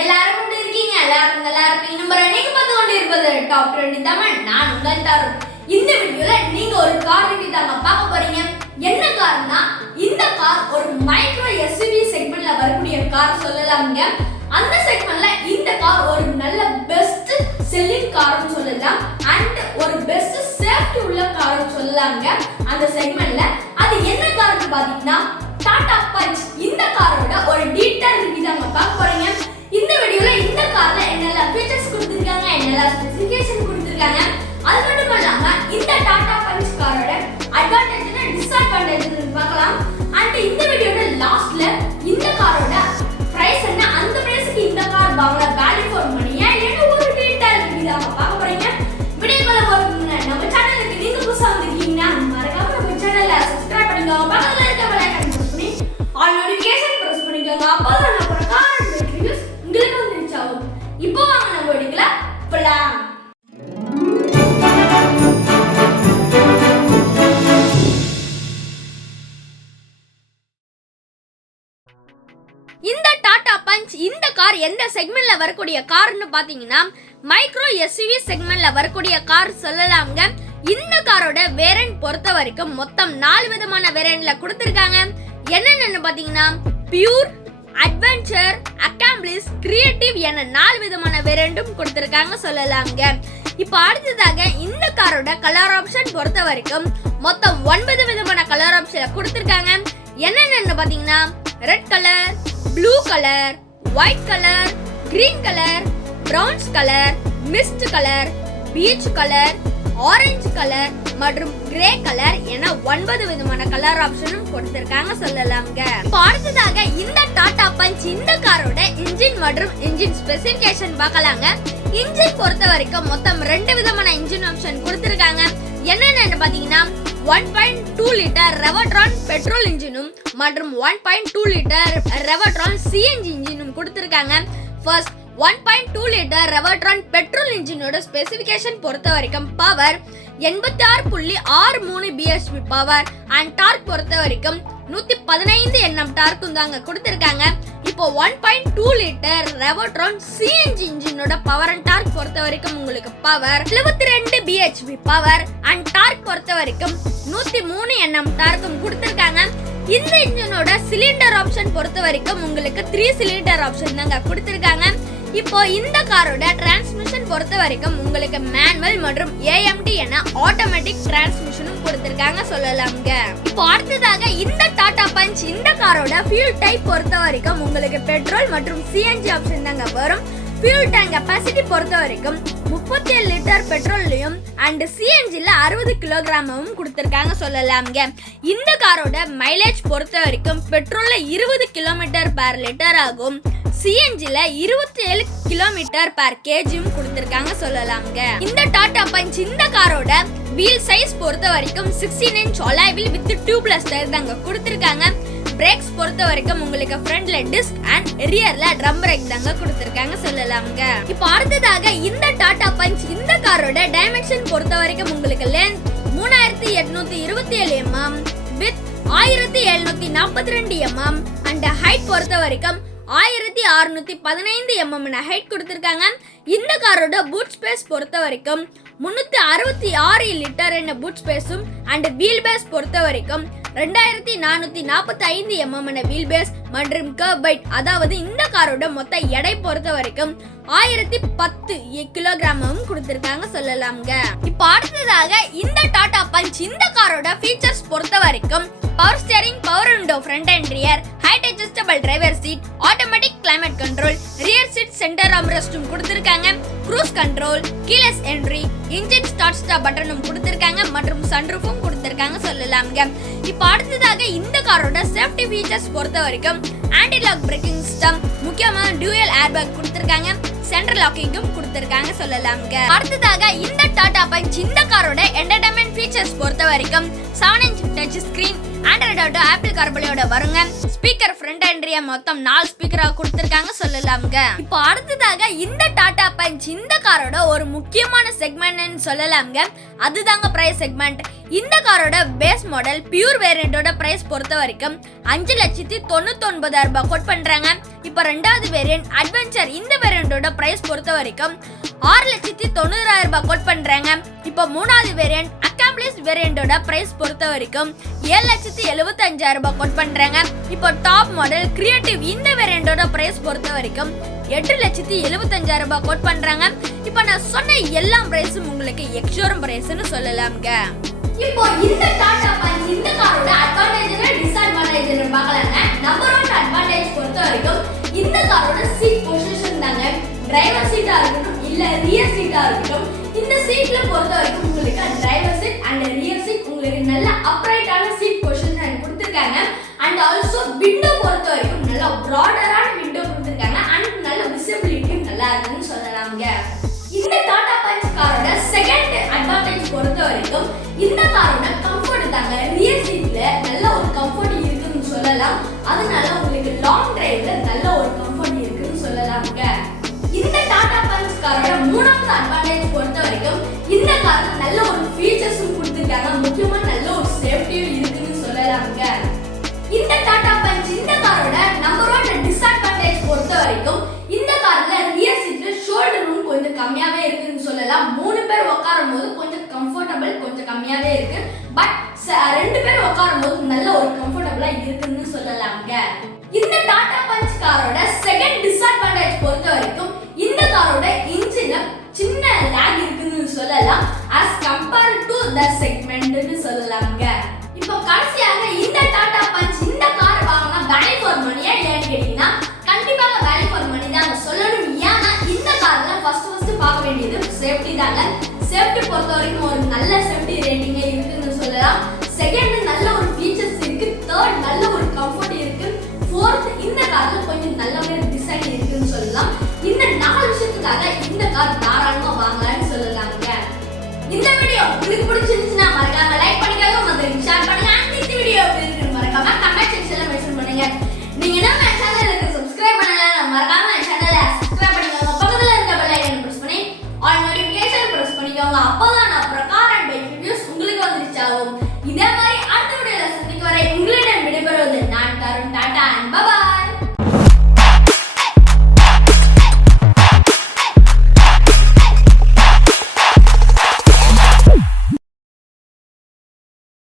எல்லாரும் கொண்டு இருக்கீங்க. எல்லாரும் நல்லா இருப்பீங்க. நம்பர் அன்னைக்கு பார்த்து கொண்டு இருப்பது டாப் 20 தமிழ். நான் உங்கள் தருண். இந்த வீடியோல நீங்க ஒரு கார் ரிவ்யூ தாங்க பார்க்க போறீங்க. என்ன கார்னா இந்த கார் ஒரு மைக்ரோ எஸ்யூவி செக்மெண்ட்ல வரக்கூடிய கார் சொல்லலாம்ங்க. அந்த செக்மெண்ட்ல இந்த கார் ஒரு நல்ல பெஸ்ட் செல்லிங் கார்னு சொல்லலாம் அண்ட் ஒரு பெஸ்ட் சேஃப்டி உள்ள கார்னு சொல்லலாம்ங்க. அந்த செக்மெண்ட்ல அது என்ன கார்னு பாத்தீங்கன்னா டாடா பஞ்ச். இந்த காரோட ஒரு டீடைல் ரிவ்யூ தாங்க பார்க்க போறீங்க. இந்த வீடியோல இந்த கார்ல என்னெல்லாம் ஃபீச்சர்ஸ் கொடுத்திருக்காங்க, என்னெல்லாம் ஸ்பெசிஃபிகேஷன் கொடுத்திருக்காங்க, அது மட்டும் இல்லாம இந்த டாடா பஞ்ச் காரோட அட்வான்டேஜ் என்ன டிஸ்அட்வான்டேஜ் பார்க்கலாம். அண்ட் இந்த வீடியோட லாஸ்ட்ல இந்த காரோட பிரைஸ் என்ன, அந்த பிரைஸ்க்கு இந்த கார் வாங்கல வேல்யூ ஃபார் மணியா இல்ல ஒரு டீடைல் ரிவ்யூ தாங்க பார்க்க போறீங்க. வீடியோக்குள்ள போறதுக்கு நம்ம சேனலுக்கு நீங்க புதுசா வந்திருக்கீங்கன்னா மறக்காம நம்ம சேனலை சப்ஸ்கிரைப் பண்ணிக்கோங்க. பக்கத்துல இருக்க பெல் ஐகான் பிரஸ் பண்ணி ஆல் நோட்டிஃபிகேஷன் பிரஸ் பண்ணிக்கோங்க. அப்பதான் நான் போற கார் ரிவ்யூஸ் உங்களுக்கு வந்து ரீச் ஆகும். இப்போ வாங்க நம்ம வீடியோக்குள்ள போலாம். இந்த டாடா பஞ்ச் இந்த கார் எந்த செக்மெண்ட்ல வரக்கூடிய கார்னு பாத்தீங்கன்னா மைக்ரோ எஸ்யூவி செக்மெண்ட்ல வரக்கூடிய கார் சொல்லலாம்ங்க. இந்த காரோட வேரியன்ட் பொறுத்த வரைக்கும் மொத்தம் 4 விதமான வேரியன்ட்ல கொடுத்திருக்காங்க. என்னென்னு பாத்தீங்கன்னா பியூர், அட்வென்ச்சர், அக்காம்பிளிஷ், கிரியேட்டிவ் என 4 விதமான வேரியன்ட்டும் கொடுத்திருக்காங்க சொல்லலாம்ங்க. இப்போ அடுத்ததாக இந்த காரோட கலர் ஆப்ஷன் பொறுத்த வரைக்கும் மொத்தம் 9 விதமான கலர் ஆப்ஷன் கொடுத்திருக்காங்க. என்னென்னு பாத்தீங்கன்னா red colour, blue colour, white colour, green colour, browns colour, mist colour, peach colour, orange colour மற்றும் கிரே கலர் என 9 விதமான கலர் ஆப்ஷனும் கொடுத்திருக்காங்க சொல்லலாம்ங்க. இப்போ அடுத்ததாக இந்த டாடா பஞ்ச் இந்த காரோட இன்ஜின் மற்றும் இன்ஜின் ஸ்பெசிஃபிகேஷன் பார்க்கலாங்க. இன்ஜின் பொறுத்த வரைக்கும் மொத்தம் 2 விதமான இன்ஜின் ஆப்ஷன் கொடுத்திருக்காங்க. என்னென்னு பாத்தீங்கன்னா 1.2 லிட்டர் ரெவட்ரான் பெட்ரோல் இன்ஜினும் மற்றும் 1.2 லிட்டர் ரெவட்ரான் சிஎன்ஜி இன்ஜினும் கொடுத்திருக்காங்க. ஃபர்ஸ்ட் 1.2 லிட்டர் ரெவட்ரான் பெட்ரோல் இன்ஜினோட ஸ்பெசிஃபிகேஷன் பொறுத்த வரைக்கும் power 86.63 BHP power and torque பொறுத்த வரைக்கும் 115 Nm டார்க்கும் தாங்க கொடுத்திருக்காங்க. இப்போ 1.2 லிட்டர் ரெவட்ரான் சிஎன்ஜி இன்ஜினோட பவர் அண்ட் டார்க் பொறுத்த வரைக்கும் உங்களுக்கு power 72 BHP power and torque பொறுத்த வரைக்கும் 103 Nm டார்க்கும் கொடுத்திருக்காங்க. இந்த இன்ஜினோட சிலிண்டர் ஆப்ஷன் பொறுத்த வரைக்கும் உங்களுக்கு 3 சிலிண்டர் ஆப்ஷன் தாங்க கொடுத்திருக்காங்க. இப்போ இந்த காரோட டிரான்ஸ்மிஷன் பொறுத்த வரைக்கும் உங்களுக்கு மேனுவல் மற்றும் ஏஎம்டி என ஆட்டோமேட்டிக் டிரான்ஸ்மிஷனும் கொடுத்திருக்காங்க சொல்லலாம்ங்க. இப்போ அடுத்ததாக இந்த டாடா பஞ்ச் இந்த காரோட ஃபியூல் டைப் பொறுத்த வரைக்கும் உங்களுக்கு பெட்ரோல் மற்றும் சிஎன்ஜி ஆப்ஷன் தாங்க வரும். ஃபியூல் டேங்க் கெபாசிட்டி பொறுத்த வரைக்கும் 37 லிட்டர் பெட்ரோல்லையும் அண்ட் சிஎன்ஜில 60 கிலோகிராமும் கொடுத்திருக்காங்க சொல்லலாம்ங்க. இந்த காரோட மைலேஜ் பொறுத்த வரைக்கும் பெட்ரோல்ல 20 கிலோமீட்டர் பர் லிட்டர் ஆகும், சிஎன்ஜில 27 கிலோமீட்டர் பர் கேஜியும் கொடுத்திருக்காங்க சொல்லலாம்ங்க. இந்த டாடா பஞ்ச் இந்த காரோட வீல் சைஸ் பொறுத்த வரைக்கும் 16 inch alloy wheel with tubeless tyre தாங்க கொடுத்திருக்காங்க. பிரேக்ஸ் பொறுத்த வரைக்கும் உங்களுக்கு ஃப்ரண்ட்ல டிஸ்க் அண்ட் ரியர்ல ட்ரம் பிரேக் தாங்க கொடுத்திருக்காங்க சொல்லலாம்ங்க. இப்போ அடுத்ததாக இந்த டாடா பஞ்ச் இந்த காரோட டைமென்ஷன் பொறுத்த வரைக்கும் உங்களுக்கு length 3827 mm with 1742 mm and height பொறுத்த வரைக்கும் 1615 mm ஹைட் கொடுத்திருக்காங்க. இந்த காரோட பூட் ஸ்பேஸ் பொறுத்த வரைக்கும் 366 லிட்டர் என்ன பூட் ஸ்பேஸும் அண்ட் வீல் பேஸ் பொறுத்த வரைக்கும் 2445 mm வீல் பேஸ் மற்றும் கர்வ் வெயிட், அதாவது இந்த காரோட மொத்த எடை பொறுத்த வரைக்கும் 1010 கிலோகிராமும் கொடுத்திருக்காங்க சொல்லலாம்ங்க. இப்போ அடுத்ததாக இந்த டாடா பஞ்ச் இந்த காரோட ஃபீச்சர்ஸ் பொறுத்த வரைக்கும் power steering, power window front and rear, height adjustable driver seat, automatic climate control, rear seat centre ஆர்ம்ரெஸ்டும் கொடுத்திருக்காங்க, cruise control, keyless entry, engine start stop பட்டனும் கொடுத்திருக்காங்க மற்றும் சன்ரூஃபும் கொடுத்திருக்காங்க சொல்லலாம்ங்க. இப்போ அடுத்ததாக இந்த காரோட சேஃப்டி ஃபீச்சர்ஸ் பொறுத்த வரைக்கும் ஆன்டி லாக் பிரேக்கிங் சிஸ்டம், முக்கியமான டியூயல் ஏர்பேக் கொடுத்திருக்காங்க, சென்ட்ரல் லாக்கிங்கும் கொடுத்திருக்காங்க சொல்லலாம்ங்க. அடுத்ததாக இந்த டாடா பஞ்ச் இந்த காரோட என்டர்டைன்மெண்ட் ஃபீச்சர்ஸ் பொறுத்த வரைக்கும் 7 inch touch screen, Android Auto, Apple கார்பிளேயோட வருங்க, ஸ்பீக்கர் ஃப்ரண்ட் அண்ட் ரியர் மொத்தம் 4 ஸ்பீக்கரா கொடுத்திருக்காங்க சொல்லலாம்ங்க. இப்போ அடுத்ததாக இந்த டாடா பஞ்ச் இந்த காரோட ஒரு முக்கியமான செக்மெண்ட்னு சொல்லலாம்ங்க. அதுதாங்க பிரைஸ் செக்மெண்ட். இந்த காரோட பேஸ் மாடல் பியூர் வேரியண்டோட பிரைஸ் பொறுத்த வரைக்கும் 5,99,000 ரூபாய் கோட் பண்றாங்க. இப்போ ரெண்டாவது வேரியன்ட் அட்வென்ச்சர் இந்த வேரியண்டோட பிரைஸ் பொறுத்த வரைக்கும் 6,90,000 ரூபாய் கோட் பண்றாங்க. இப்போ மூணாவது வேரியன்ட் அக்காம்ப்ளிஷ் வேரியண்டோட பிரைஸ் பொறுத்த வரைக்கும் 7,75,000 ரூபாய் கோட் பண்றாங்க. இப்போ டாப் மாடல் கிரியேட்டிவ் இந்த வேரியண்டோட பிரைஸ் பொறுத்த வரைக்கும் 8,75,000 ரூபாய் கோட் பண்றாங்க. இப்போ நான் சொன்ன எல்லா பிரைஸும் உங்களுக்கு எக்ஸ்ஷோரூம் பிரைஸ்னு சொல்லலாம்ங்க. இப்போ இந்த டாடா பஞ்ச் இந்த காரோட அட்வான்டேஜ் டிஸ்அட்வான்டேஜ் பார்க்கலாங்க. நம்பர் 1 அட்வான்டேஜ் பொறுத்த வரைக்கும் இந்த காரோட சீட் பொசிஷன் தாங்க. டிரைவர் சீட்டா இருக்கட்டும் இல்ல ரியர் சீட்டா இருக்கட்டும், இந்த சீட்ல பொறுத்த வரைக்கும் உங்களுக்கு driver seat and rear seat உங்களுக்கு நல்ல அப்ரைட்டான சீட் பொசிஷன் கொடுத்திருக்காங்க. அண்ட் ஆல்சோ விண்டோ பொறுத்த வரைக்கும் நல்ல பிராடரான விண்டோ கொடுத்திருக்காங்க. அண்ட் நல்ல விசிபிலிட்டியும் நல்லா இருக்குன்னு சொல்லலாம்ங்க. இந்த டாடா பஞ்ச் காரோட செகண்ட் அட்வான்டேஜ் பொறுத்த வரைக்கும் இந்த காரோட கம்ஃபர்ட் தாங்க. ரியர் சீட்ல நல்ல ஒரு கம்ஃபர்ட் இருக்குன்னு சொல்லலாம். அதனால உங்களுக்கு லாங் டிரைவ்ல நல்ல ஒரு கம்ஃபர்ட் இருக்குன்னு சொல்லலாம்ங்க. இந்த டாடா பஞ்ச் காரோட மூணாவது அட்வான்டேஜ் பொறுத்த வரைக்கும் இந்த கார்ல நல்ல ஒரு ஃபீச்சர்ஸும் கொடுத்திருக்காங்க. முக்கியமா நல்ல ஒரு சேஃப்டியும் இருக்குன்னு சொல்லலாம்ங்க. இந்த டாடா பஞ்ச் இந்த காரோட நம்பர் 1 டிஸ்அட்வான்டேஜ் பொறுத்த வரைக்கும் இந்த கார்ல ரியர் சீட்ல ஷோல்டர் ரூம் கொஞ்சம் கம்மியாவே இருக்குன்னு சொல்லலாம். 3 பேர் உட்காரும் போது கொஞ்சம் கம்ஃபர்டபிள் கொஞ்சம் கம்மியாவே இருக்கு. பட் 2 பேர் உட்காரும் போது நல்ல ஒரு கம்ஃபர்டபிளா இருக்குன்னு சொல்லலாம்ங்க. இந்த டாடா பஞ்ச் காரோட செகண்ட் டிஸ்அட்வான்டேஜ் பொறுத்த வரைக்கும் இந்த காரோட இன்ஜின்ல சின்ன லாக் இருக்குன்னு சொல்லலாம். as compared to the segmentனு சொல்லலாம்ங்க. இப்போ கடைசியாக இந்த டாடா பஞ்ச் இந்த கார் வாங்கினா வேல்யூ ஃபார் மணியா இல்லைன்னு கேட்டீங்கன்னா கண்டிப்பாக வேல்யூ ஃபார் மணி தாங்க சொல்லணும். ஏன்னா இந்த கார்ல ஃபர்ஸ்ட் பார்க்க வேண்டியது சேஃப்டி தாங்க. சேஃப்டி பொறுத்த வரைக்கும் ஒரு நல்ல சேஃப்டி ரேட்டிங்கே இருக்குன்னு சொல்லலாம். செகண்ட் நல்ல ஒரு ஃபீச்சர்ஸ் இருக்கு. தேர்ட் நல்ல ஒரு கம்ஃபர்ட் இருக்கு. ஃபோர்த் இந்த கார்ல கொஞ்சம் நல்லவே டிசைன் இருக்குன்னு சொல்லலாம். இந்த 4 விஷயத்துக்காக இந்த கார் தாராளமா வாங்கலாம்னு சொல்லலாம்ங்க. இந்த வீடியோ உங்களுக்கு பிடிச்சிருந்துச்சுன்னா மறக்காம